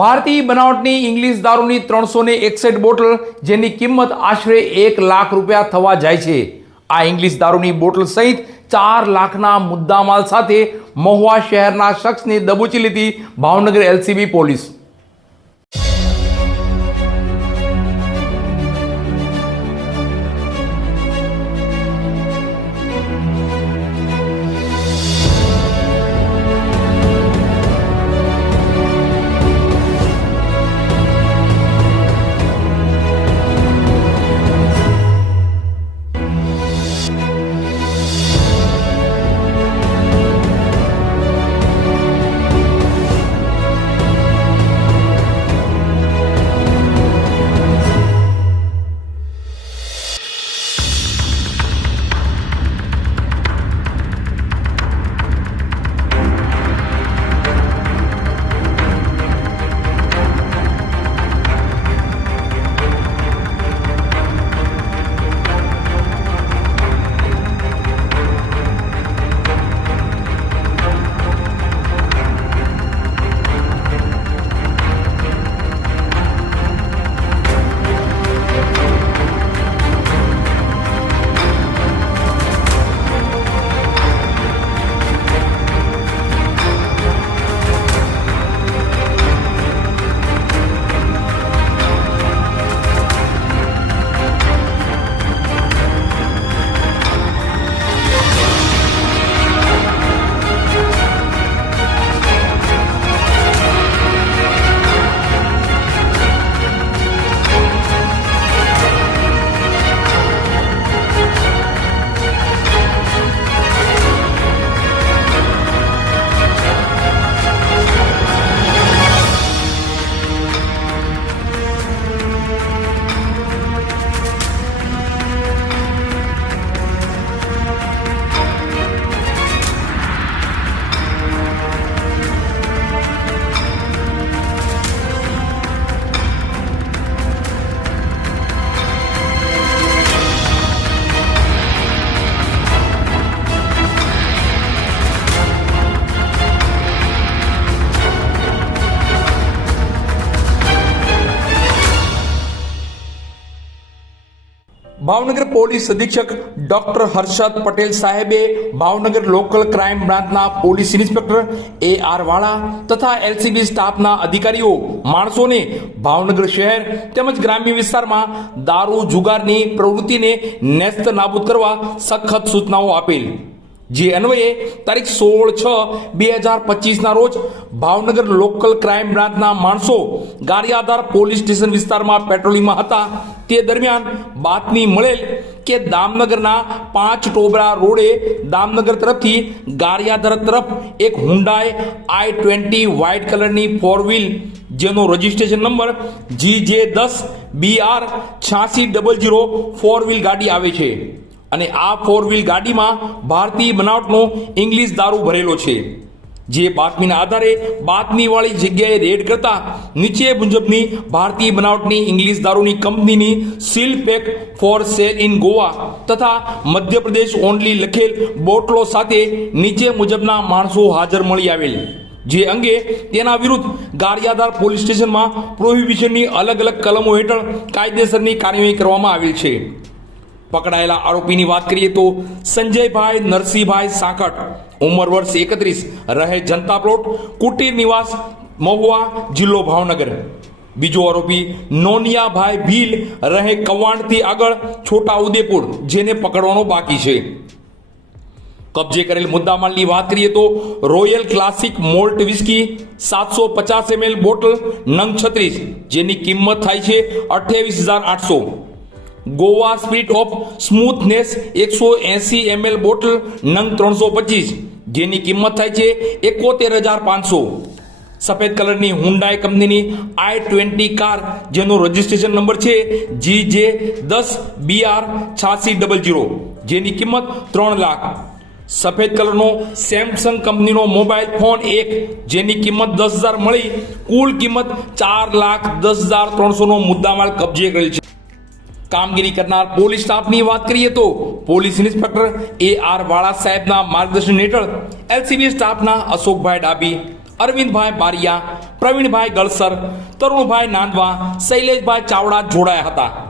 ભારતીય બનાવટની ઇંગ્લિશ દારૂની 361 બોટલ જેની કિંમત આશરે 1 લાખ રૂપિયા થવા જાય છે। આ ઇંગ્લિશ દારૂની બોટલ સહિત 4 લાખના મુદ્દામાલ સાથે મહુવા શહેરના શખ્સને દબોચી લીધી Bhavnagar LCB police. Bhavnagar police અધિક્ષક ડોક્ટર હર્ષદ પટેલ સાહેબે ભાવનગર લોકલ ક્રાઇમ બ્રાન્ચના પોલીસ ઇન્સ્પેક્ટર AR વાળા તથા એલસીબી સ્ટાફના અધિકારીઓ માણસોને ભાવનગર શહેર તેમજ ગ્રામ્ય વિસ્તારમાં દારૂ જુગારની પ્રવૃત્તિને નેસ્ત નાબૂદ કરવા સખત સૂચનાઓ આપેલ, જે અન્વયે તારીખ 16/6/2025 ના રોજ ભાવનગર લોકલ ક્રાઇમ બ્રાન્ચના માણસો ગારિયાધાર પોલીસ સ્ટેશન વિસ્તારમાં પેટ્રોલિંગમાં હતા। તે દરમિયાન બાતમી મળેલ કે દામનગરના 5 ટોબરા રોડે દામનગર તરફથી ગારિયાધાર તરફ એક હુન્ડાઈ i20 વ્હાઇટ કલરની 4 વ્હીલ જેનો રજીસ્ટ્રેશન નંબર GJ10BR 8600 4 વ્હીલ ગાડી આવે છે અને આ 4 વ્હીલ ગાડીમાં ભારતીય બનાવટનો ઇંગ્લિશ દારૂ ભરેલો છે। જે બાતમીના આધારે બાતમીવાળી જગ્યાએ રેડ કરતા નીચે મુજબની ભારતીય બનાવટની ઇંગ્લિશ દારૂની કંપનીની seal pack for sale in Goa તથા મધ્યપ્રદેશ ઓનલી લખેલ બોટલો સાથે નીચે મુજબના માણસો હાજર મળી આવેલ, જે અંગે તેના વિરુદ્ધ ગારિયાધાર પોલીસ સ્ટેશનમાં પ્રોહિબિશનની અલગ અલગ કલમો હેઠળ કાયદેસરની કાર્યવાહી કરવામાં આવેલ છે। પકડાયેલા આરોપીની વાત કરીએ તો સંજયભાઈ નરસિંહભાઈ સાકટ, ઉંમર વર્ષ 31, રહે જનતા પ્લોટ, કુટીર નિવાસ, મહુવા, જિલ્લો ભાવનગર। બીજો આરોપી નોનિયાભાઈ ભીલ, રહે કવાંટથી આગળ, છોટા ઉદેપુર, જેને પકડવાનો બાકી છે। કબજે કરેલ મુદ્દામાલની વાત કરીએ તો royal classic malt whisky 750 ml bottle નંગ 36, જેની કિંમત થાય છે 28,800। Goa spirit of smoothness 180 ml bottle નંગ 325, જેની કિંમત થાય છે 71,500। સફેદ કલરની હુન્ડાઈ કંપનીની i20 કાર જેનો રજીસ્ટ્રેશન નંબર છે GJ10BR 8600, જેની કિંમત 3 લાખ। સફેદ કલરનો સેમસંગ કંપનીનો મોબાઈલ ફોન 1 જેની કિંમત 10,000 મળી કુલ કિંમત 4,10,300 નો મુદ્દામાલ કબજે કરેલ છે। કામગીરી કરનાર પોલીસ સ્ટાફની વાત કરીએ તો પોલીસ ઇન્સ્પેક્ટર AR વાળા સાહેબના માર્ગદર્શન હેઠળ એલસીબી સ્ટાફના અશોકભાઈ ડાબી, અરવિંદભાઈ બારિયા, પ્રવીણભાઈ ગળસર, તરુણભાઈ નાંદવા, શૈલેષભાઈ ચાવડા જોડાયા હતા.